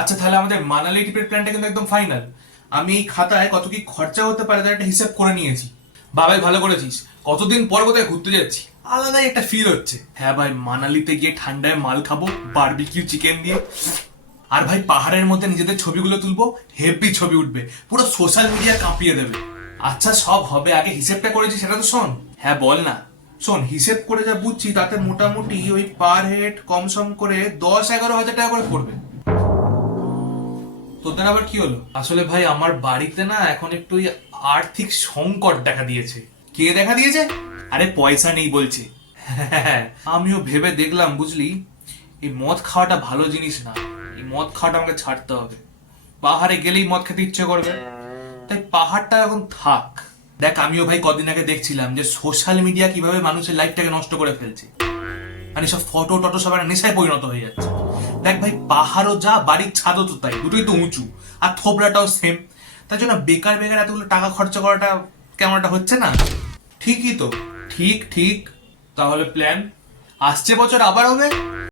আচ্ছা তাহলে আমাদের মানালি ট্রিপের প্ল্যানটা কিন্তু একদম ফাইনাল। আমি এই খাতায় কত কি খরচা হতে পারে তার একটা হিসাব করে নিয়েছি। বাবাই ভালো করেছিস, কতদিন পর কোথায় ঘুরতে যাচ্ছি, আলাদাই একটা ফিল হচ্ছে। হ্যাঁ ভাই, মানালিতে গিয়ে ঠান্ডায় মাল খাবো বারবিকিউ চিকেন দিয়ে। আর ভাই পাহাড়ের মধ্যে নিজেদের ছবিগুলো তুলবো, হেভি ছবি উঠবে, পুরো সোশ্যাল মিডিয়া কাঁপিয়ে দেবে। আচ্ছা সব হবে, আগে হিসেবটা করেছি সেটা তো শোন। হ্যাঁ বল না। শোন, হিসেব করে যা বুঝছি তাতে মোটামুটি ওই পার হেড কম সম করে 10-11 হাজার টাকা করে পড়বে। তোদের আবার কি হলো? আসলে ভাই আমার বাড়িতে না এখন একটু ওই আর্থিক সংকট দেখা দিয়েছে। কে দেখা দিয়েছে? আরে পয়সা নেই বলছে। হ্যাঁ, আমিও ভেবে দেখলাম বুঝলি, এই মদ খাওয়াটা ভালো জিনিস না। এই মদ খাওয়াটা আমাকে ছাড়তে হবে। পাহাড়ে গেলেই মদ খেতে ইচ্ছে করবে, তাই পাহাড়টা এখন থাক। দেখ আমিও ভাই কদিন আগে দেখছিলাম যে সোশ্যাল মিডিয়া কিভাবে মানুষের লাইফটাকে নষ্ট করে ফেলছে। মানে সব ফটো টটো সব একটা নেশায় পরিণত হয়ে যাচ্ছে। দেখ ভাই পাহাড়ও যা, বাড়ির ছাদও তো তাই, দুটোই তো উঁচু, আর থোবড়াটাও সেম। তাই জন্য বেকার বেকার এতগুলো টাকা খরচা করাটা কেমন একটা হচ্ছে না? ঠিকই তো। ঠিক ঠিক। তাহলে প্ল্যান আসছে বছর আবার হবে।